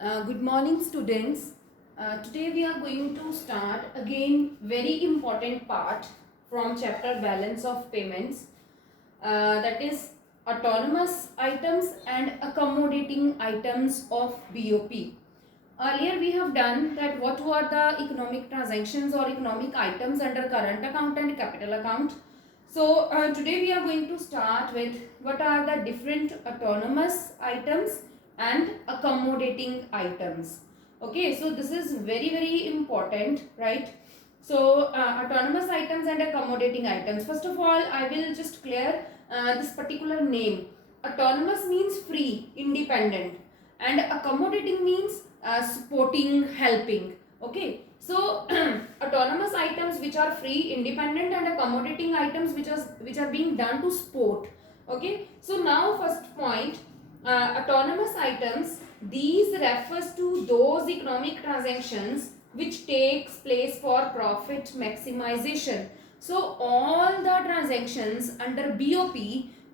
Good morning, students. Today we are going to start again very important part from chapter balance of payments, that is autonomous items and accommodating items of BOP. Earlier we have done that what were the economic transactions or economic items under current account and capital account. So today we are going to start with what are the different autonomous items and accommodating items. Okay, so this is very important, right? So autonomous items and accommodating items. First of all, I will just clear this particular name. Autonomous means free, independent, and accommodating means supporting, helping. Okay, so autonomous items which are free, independent, and accommodating items which are being done to support. Okay, so now first point, autonomous items, these refers to those economic transactions which takes place for profit maximization. So all the transactions under BOP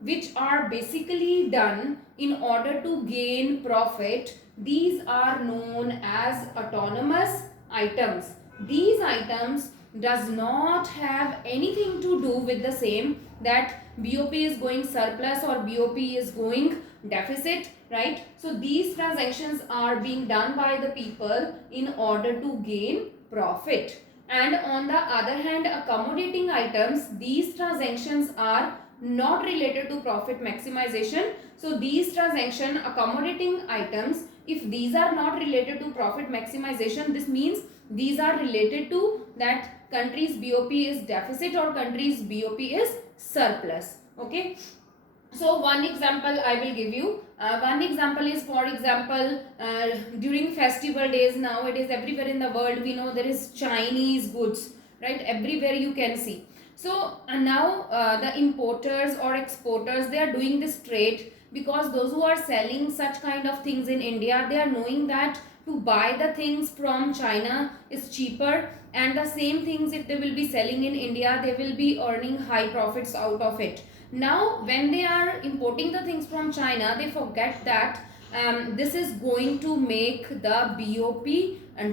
which are basically done in order to gain profit, these are known as autonomous items. These items does not have anything to do with the same that BOP is going surplus or BOP is going deficit, right? So these transactions are being done by the people in order to gain profit. And on the other hand, accommodating items, these transactions are not related to profit maximization. So these transaction accommodating items, if these are not related to profit maximization, this means these are related to that country's BOP is deficit or country's BOP is surplus. Okay, so one example I will give you. One example is, for example, during festival days, nowadays everywhere in the world we know there is Chinese goods, right? Everywhere you can see. So now the importers or exporters, they are doing this trade because those who are selling such kind of things in India, they are knowing that to buy the things from China is cheaper, and the same things if they will be selling in India, they will be earning high profits out of it. Now when they are importing the things from China, they forget that this is going to make the BOP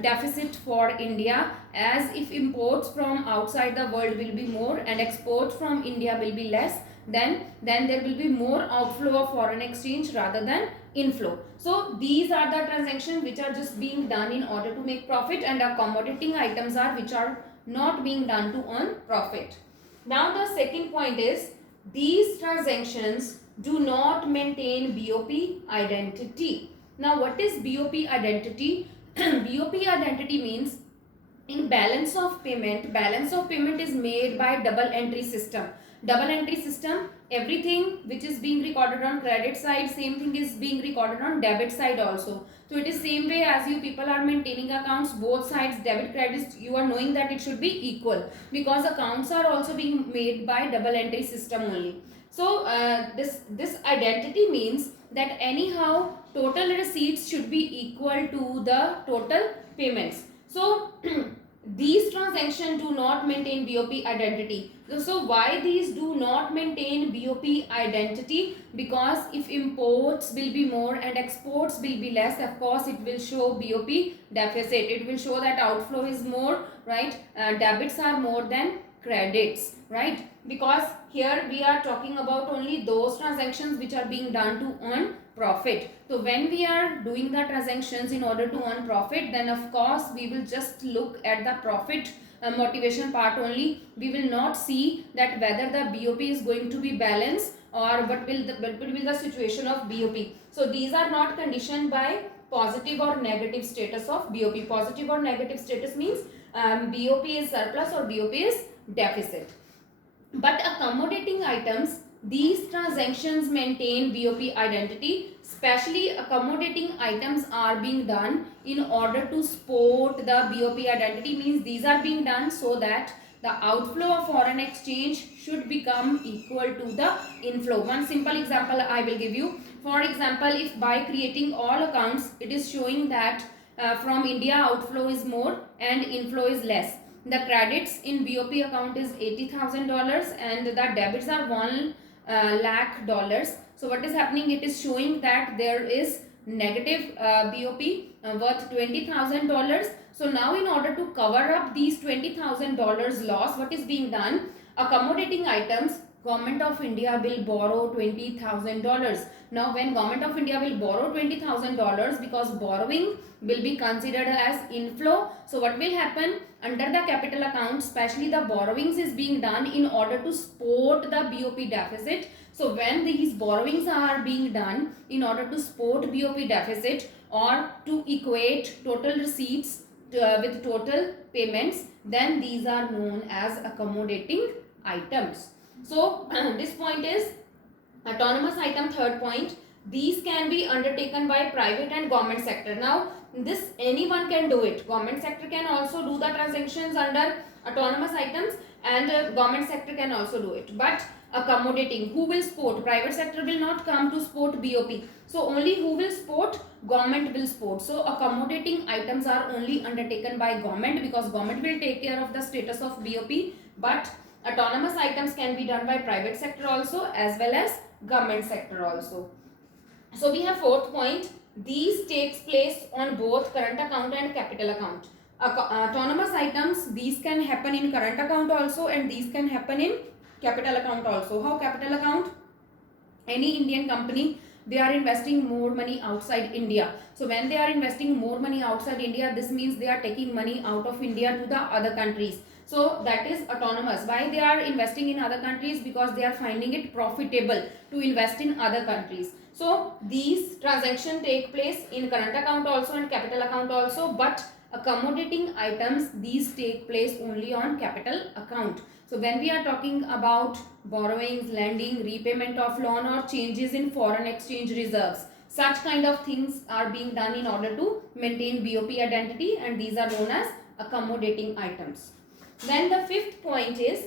deficit for India, as if imports from outside the world will be more and exports from India will be less, then there will be more outflow of foreign exchange rather than inflow. So these are the transactions which are just being done in order to make profit, and accommodating items are which are not being done to earn profit. Now the second point is, these transactions do not maintain BOP identity. Now what is BOP identity? BOP identity means in balance of payment is made by double entry system. Double entry system, everything which is being recorded on credit side, same thing is being recorded on debit side also. So it is same way as you people are maintaining accounts, both sides debit credits, you are knowing that it should be equal, because accounts are also being made by double entry system only. So this identity means that anyhow total receipts should be equal to the total payments. So these transactions do not maintain BOP identity. So why these do not maintain BOP identity? Because if imports will be more and exports will be less, of course it will show BOP deficit. It will show that outflow is more, right? Debits are more than credits, right? Because here we are talking about only those transactions which are being done to earn profit. So when we are doing the transactions in order to earn profit, then of course we will just look at the profit motivation part only. We will not see that whether the BOP is going to be balanced or what will the situation of BOP. So these are not conditioned by positive or negative status of BOP. Positive or negative status means BOP is surplus or BOP is deficit. But accommodating items, these transactions maintain BOP identity. Especially accommodating items are being done in order to support the BOP identity, means these are being done so that the outflow of foreign exchange should become equal to the inflow. One simple example I will give you. For example, if by creating all accounts it is showing that from India outflow is more and inflow is less. The credits in BOP account is $80,000 and the debits are $1 lakh. So what is happening? It is showing that there is negative BOP worth $20,000. So now in order to cover up these $20,000 loss, what is being done? Accommodating items, Government of India will borrow $20,000. Now when Government of India will borrow $20,000, because borrowing will be considered as inflow, so what will happen? Under the capital account, especially the borrowings is being done in order to support the BOP deficit. So when these borrowings are being done in order to support BOP deficit or to equate total receipts with total payments, then these are known as accommodating items. So this point is autonomous item. Third point, these can be undertaken by private and government sector. Now this anyone can do it. Government sector can also do the transactions under autonomous items, and government sector can also do it. But accommodating, who will support? Private sector will not come to support BOP. So only who will support? Government will support. So accommodating items are only undertaken by government, because government will take care of the status of BOP. But autonomous items can be done by private sector also as well as government sector also. So we have fourth point, these takes place on both current account and capital account. Autonomous items, these can happen in current account also, and these can happen in capital account also. How capital account? Any Indian company, they are investing more money outside India. So when they are investing more money outside India, this means they are taking money out of India to the other countries. So that is autonomous. Why they are investing in other countries? Because they are finding it profitable to invest in other countries. So these transactions take place in current account also and capital account also, but accommodating items, these take place only on capital account. So when we are talking about borrowings, lending, repayment of loan, or changes in foreign exchange reserves, such kind of things are being done in order to maintain BOP identity, and these are known as accommodating items. Then the fifth point is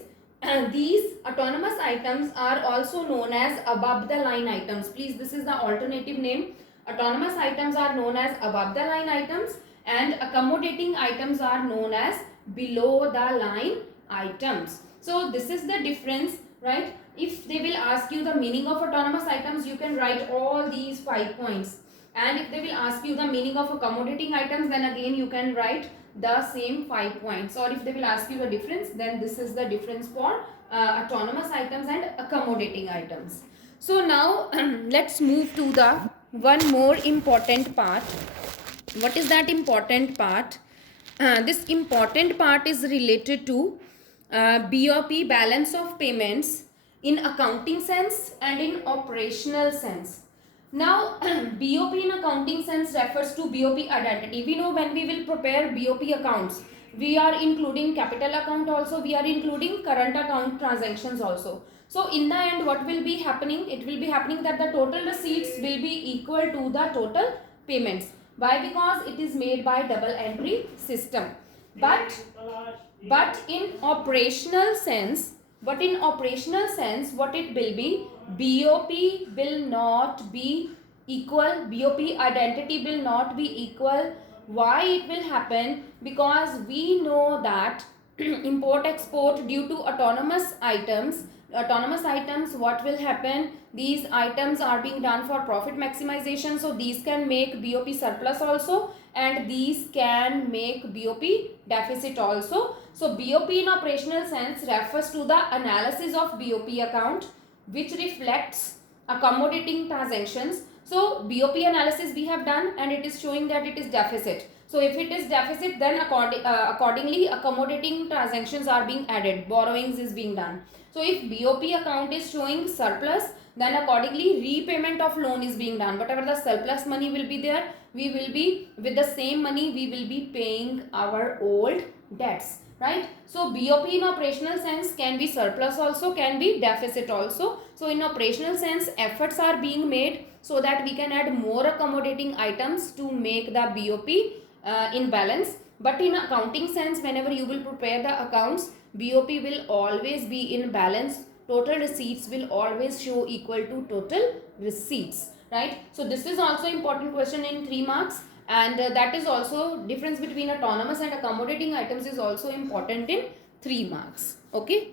these autonomous items are also known as above the line items. Please, this is the alternative name. Autonomous items are known as above the line items, and accommodating items are known as below the line items. So this is the difference, right? If they will ask you the meaning of autonomous items, you can write all these 5 points. And if they will ask you the meaning of accommodating items, then again you can write the same 5 points. Or if they will ask you the difference, then this is the difference for autonomous items and accommodating items. So now let's move to the one more important part. What is that important part? This important part is related to BOP, balance of payments, in accounting sense and in operational sense. Now BOP in accounting sense refers to BOP identity. We know when we will prepare BOP accounts, we are including capital account also, we are including current account transactions also. So in the end, what will be happening? It will be happening that the total receipts will be equal to the total payments. Why? Because it is made by double entry system. But in operational sense, what it will be? BOP will not be equal. BOP identity will not be equal. Why it will happen? Because we know that import export due to autonomous items, what will happen? These items are being done for profit maximization, so these can make BOP surplus also, and these can make BOP deficit also. So BOP in operational sense refers to the analysis of BOP account which reflects accommodating transactions. So BOP analysis we have done, and it is showing that it is deficit. So if it is deficit, then accordingly accommodating transactions are being added, borrowings is being done. So if BOP account is showing surplus, then accordingly repayment of loan is being done. Whatever the surplus money will be there, we will be, with the same money we will be paying our old debts, right? So BOP in operational sense can be surplus also, can be deficit also. So in operational sense, efforts are being made so that we can add more accommodating items to make the BOP in balance. But in accounting sense, whenever you will prepare the accounts, BOP will always be in balance. Total receipts will always show equal to total receipts, right? So this is also important question in 3 marks, and that is also difference between autonomous and accommodating items is also important in 3 marks. Okay.